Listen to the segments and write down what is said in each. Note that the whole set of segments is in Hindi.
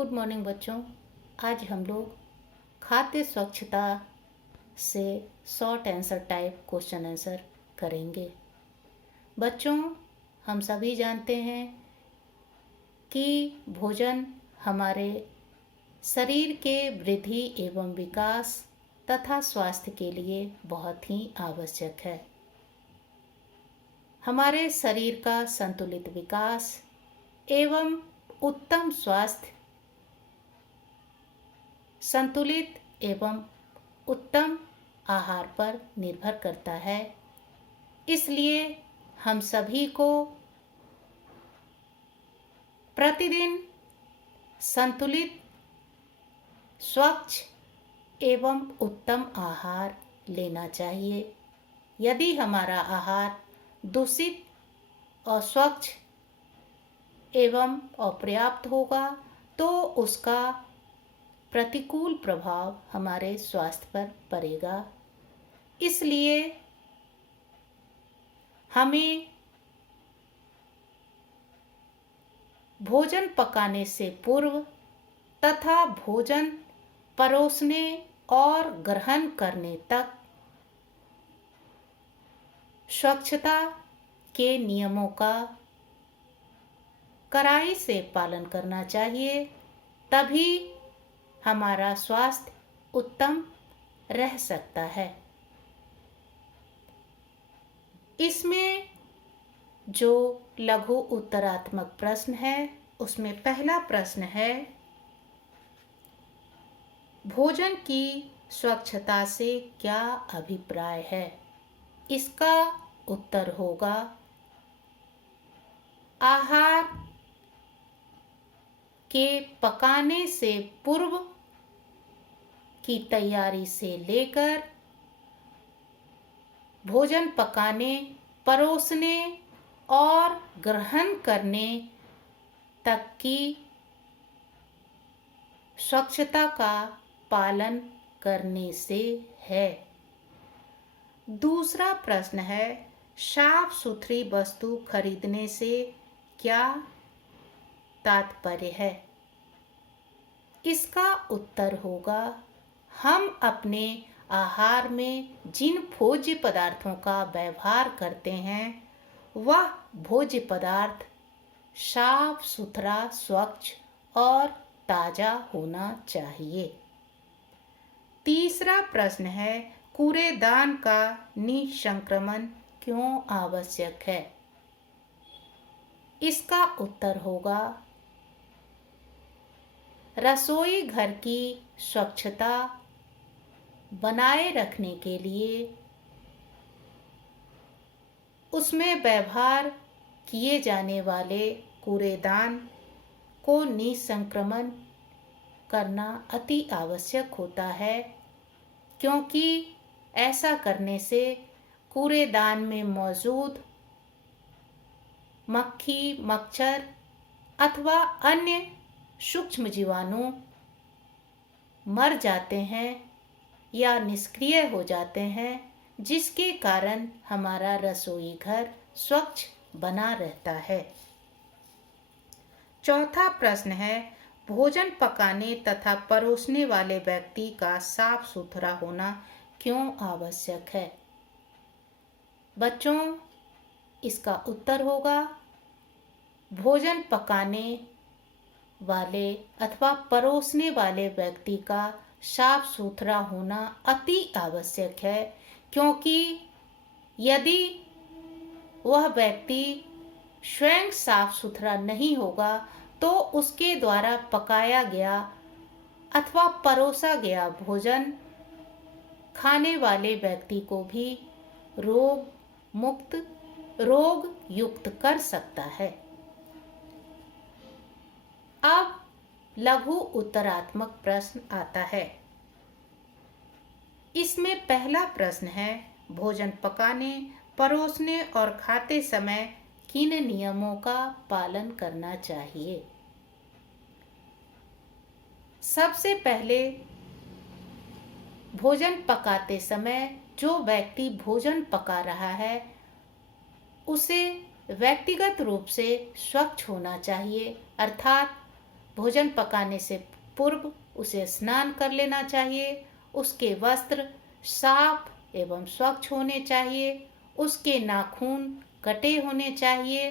गुड मॉर्निंग बच्चों। आज हम लोग खाद्य स्वच्छता से short answer type question answer करेंगे। बच्चों, हम सभी जानते हैं कि भोजन हमारे शरीर के वृद्धि एवं विकास तथा स्वास्थ्य के लिए बहुत ही आवश्यक है। हमारे शरीर का संतुलित विकास एवं उत्तम स्वास्थ्य संतुलित एवं उत्तम आहार पर निर्भर करता है। इसलिए हम सभी को प्रतिदिन संतुलित, स्वच्छ एवं उत्तम आहार लेना चाहिए। यदि हमारा आहार दूषित, अस्वच्छ एवं अपर्याप्त होगा तो उसका प्रतिकूल प्रभाव हमारे स्वास्थ्य पर पड़ेगा। इसलिए हमें भोजन पकाने से पूर्व तथा भोजन परोसने और ग्रहण करने तक स्वच्छता के नियमों का कड़ाई से पालन करना चाहिए। तभी हमारा स्वास्थ्य उत्तम रह सकता है। इसमें जो लघु उत्तरात्मक प्रश्न है उसमें पहला प्रश्न है, भोजन की स्वच्छता से क्या अभिप्राय है? इसका उत्तर होगा, आहार के पकाने से पूर्व की तैयारी से लेकर भोजन पकाने, परोसने और ग्रहण करने तक की स्वच्छता का पालन करने से है। दूसरा प्रश्न है, साफ सुथरी वस्तु खरीदने से क्या तात्पर्य है? इसका उत्तर होगा, हम अपने आहार में जिन भोज्य पदार्थों का व्यवहार करते हैं वह भोज्य पदार्थ साफ सुथरा, स्वच्छ और ताज़ा होना चाहिए। तीसरा प्रश्न है, कूड़ेदान का निःसंक्रमण क्यों आवश्यक है? इसका उत्तर होगा, रसोई घर की स्वच्छता बनाए रखने के लिए उसमें व्यवहार किए जाने वाले कूड़ेदान को निःसंक्रमण करना अति आवश्यक होता है, क्योंकि ऐसा करने से कूड़ेदान में मौजूद मक्खी, मच्छर अथवा अन्य सूक्ष्म जीवाणु मर जाते हैं या निष्क्रिय हो जाते हैं, जिसके कारण हमारा रसोई घर स्वच्छ बना रहता है। चौथा प्रश्न है, भोजन पकाने तथा परोसने वाले व्यक्ति का साफ सुथरा होना क्यों आवश्यक है? बच्चों, इसका उत्तर होगा, भोजन पकाने वाले अथवा परोसने वाले व्यक्ति का साफ सुथरा होना अति आवश्यक है, क्योंकि यदि वह व्यक्ति स्वयं साफ सुथरा नहीं होगा तो उसके द्वारा पकाया गया अथवा परोसा गया भोजन खाने वाले व्यक्ति को भी रोग युक्त कर सकता है। अब लघु उत्तरात्मक प्रश्न आता है। इसमें पहला प्रश्न है, भोजन पकाने, परोसने और खाते समय किन नियमों का पालन करना चाहिए? सबसे पहले, भोजन पकाते समय जो व्यक्ति भोजन पका रहा है उसे व्यक्तिगत रूप से स्वच्छ होना चाहिए, अर्थात भोजन पकाने से पूर्व उसे स्नान कर लेना चाहिए। उसके वस्त्र साफ एवं स्वच्छ होने चाहिए। उसके नाखून कटे होने चाहिए।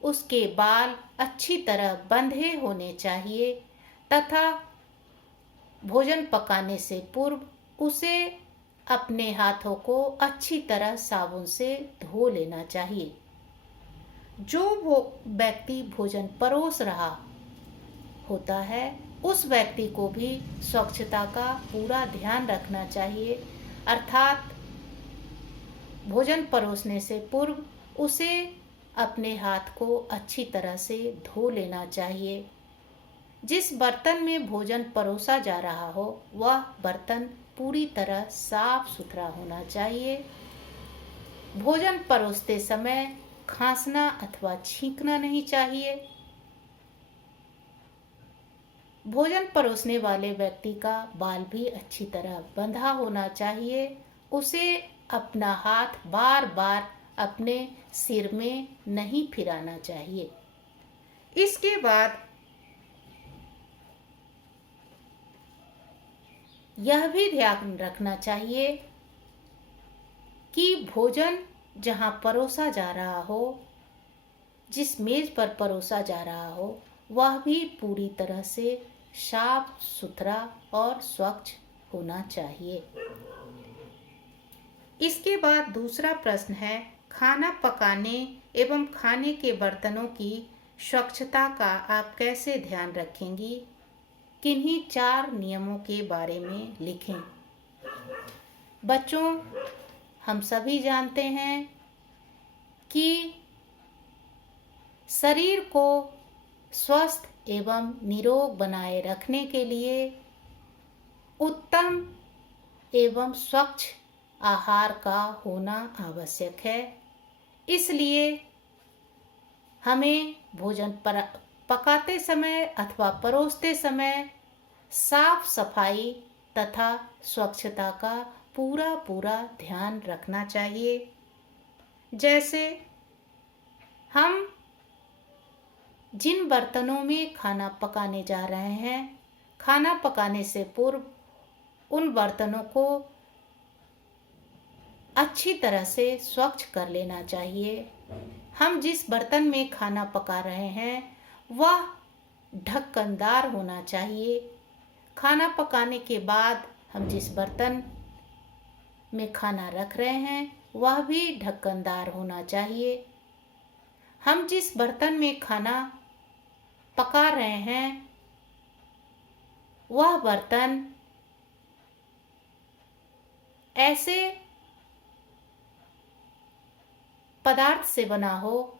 उसके बाल अच्छी तरह बंधे होने चाहिए तथा भोजन पकाने से पूर्व उसे अपने हाथों को अच्छी तरह साबुन से धो लेना चाहिए। जो वो व्यक्ति भोजन परोस रहा होता है उस व्यक्ति को भी स्वच्छता का पूरा ध्यान रखना चाहिए, अर्थात भोजन परोसने से पूर्व उसे अपने हाथ को अच्छी तरह से धो लेना चाहिए। जिस बर्तन में भोजन परोसा जा रहा हो वह बर्तन पूरी तरह साफ सुथरा होना चाहिए। भोजन परोसते समय खांसना अथवा छींकना नहीं चाहिए। भोजन परोसने वाले व्यक्ति का बाल भी अच्छी तरह बंधा होना चाहिए। उसे अपना हाथ बार बार अपने सिर में नहीं फिराना चाहिए। इसके बाद यह भी ध्यान रखना चाहिए कि भोजन जहाँ परोसा जा रहा हो, जिस मेज पर परोसा जा रहा हो, वह भी पूरी तरह से साफ सुथरा और स्वच्छ होना चाहिए। इसके बाद दूसरा प्रश्न है, खाना पकाने एवं खाने के बर्तनों की स्वच्छता का आप कैसे ध्यान रखेंगी? किन्हीं 4 नियमों के बारे में लिखें। बच्चों, हम सभी जानते हैं कि शरीर को स्वस्थ एवं निरोग बनाए रखने के लिए उत्तम एवं स्वच्छ आहार का होना आवश्यक है। इसलिए हमें भोजन पकाते समय अथवा परोसते समय साफ सफाई तथा स्वच्छता का पूरा ध्यान रखना चाहिए। जैसे हम जिन बर्तनों में खाना पकाने जा रहे हैं, खाना पकाने से पूर्व उन बर्तनों को अच्छी तरह से स्वच्छ कर लेना चाहिए। हम जिस बर्तन में खाना पका रहे हैं वह ढक्कनदार होना चाहिए। खाना पकाने के बाद हम जिस बर्तन में खाना रख रहे हैं वह भी ढक्कनदार होना चाहिए। हम जिस बर्तन में खाना पका रहे हैं वह बर्तन ऐसे पदार्थ से बना हो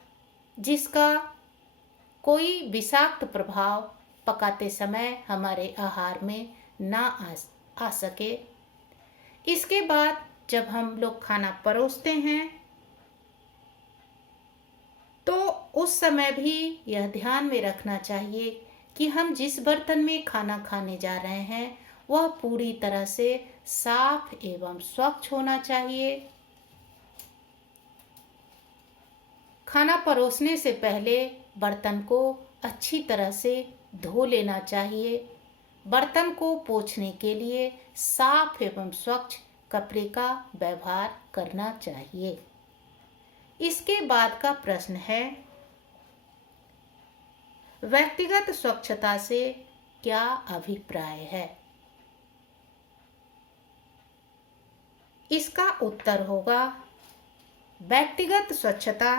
जिसका कोई विषाक्त प्रभाव पकाते समय हमारे आहार में ना आ सके। इसके बाद जब हम लोग खाना परोसते हैं तो उस समय भी यह ध्यान में रखना चाहिए कि हम जिस बर्तन में खाना खाने जा रहे हैं वह पूरी तरह से साफ एवं स्वच्छ होना चाहिए। खाना परोसने से पहले बर्तन को अच्छी तरह से धो लेना चाहिए। बर्तन को पोंछने के लिए साफ एवं स्वच्छ कपड़े का व्यवहार करना चाहिए। इसके बाद का प्रश्न है, व्यक्तिगत स्वच्छता से क्या अभिप्राय है? इसका उत्तर होगा, व्यक्तिगत स्वच्छता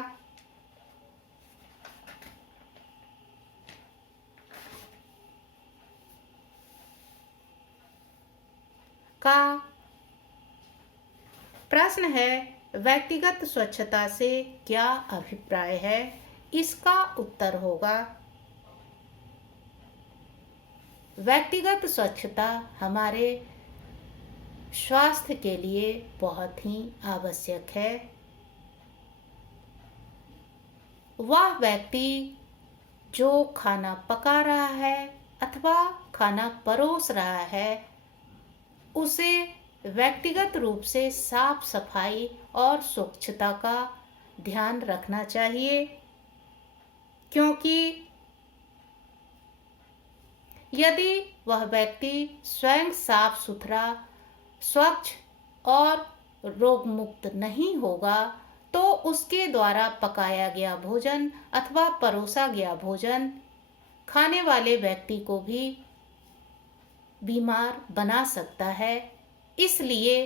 का प्रश्न है, व्यक्तिगत स्वच्छता से क्या अभिप्राय है? इसका उत्तर होगा, व्यक्तिगत स्वच्छता हमारे स्वास्थ्य के लिए बहुत ही आवश्यक है। वह व्यक्ति जो खाना पका रहा है अथवा खाना परोस रहा है उसे व्यक्तिगत रूप से साफ सफाई और स्वच्छता का ध्यान रखना चाहिए, क्योंकि यदि वह व्यक्ति स्वयं साफ सुथरा, स्वच्छ और रोग मुक्त नहीं होगा तो उसके द्वारा पकाया गया भोजन अथवा परोसा गया भोजन खाने वाले व्यक्ति को भी बीमार बना सकता है। इसलिए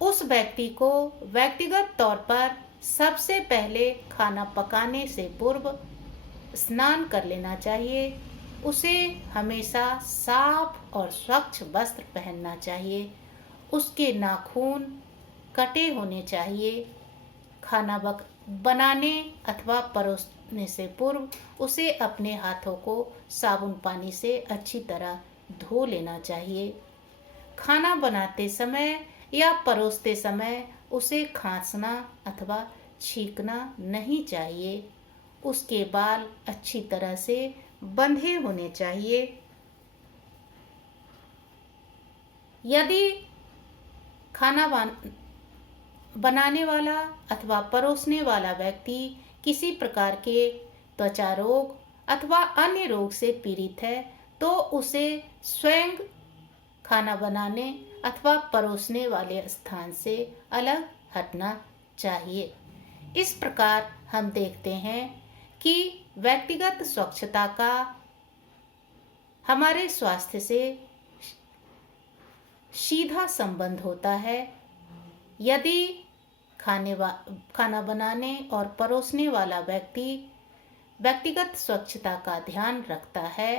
उस व्यक्ति को व्यक्तिगत तौर पर सबसे पहले खाना पकाने से पूर्व स्नान कर लेना चाहिए। उसे हमेशा साफ और स्वच्छ वस्त्र पहनना चाहिए। उसके नाखून कटे होने चाहिए। खाना बनाने अथवा परोसने से पूर्व उसे अपने हाथों को साबुन पानी से अच्छी तरह धो लेना चाहिए। खाना बनाते समय या परोसते समय उसे खांसना अथवा छींकना नहीं चाहिए। उसके बाल अच्छी तरह से बंधे होने चाहिए। यदि खाना बनाने वाला अथवा परोसने वाला व्यक्ति किसी प्रकार के त्वचा रोग अथवा अन्य रोग से पीड़ित है तो उसे स्वयं खाना बनाने अथवा परोसने वाले स्थान से अलग हटना चाहिए। इस प्रकार हम देखते हैं कि व्यक्तिगत स्वच्छता का हमारे स्वास्थ्य से सीधा संबंध होता है। यदि खाना बनाने और परोसने वाला व्यक्ति व्यक्तिगत स्वच्छता का ध्यान रखता है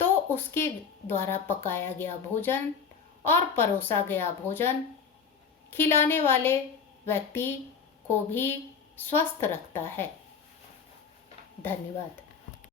तो उसके द्वारा पकाया गया भोजन और परोसा गया भोजन खिलाने वाले व्यक्ति को भी स्वस्थ रखता है। धन्यवाद।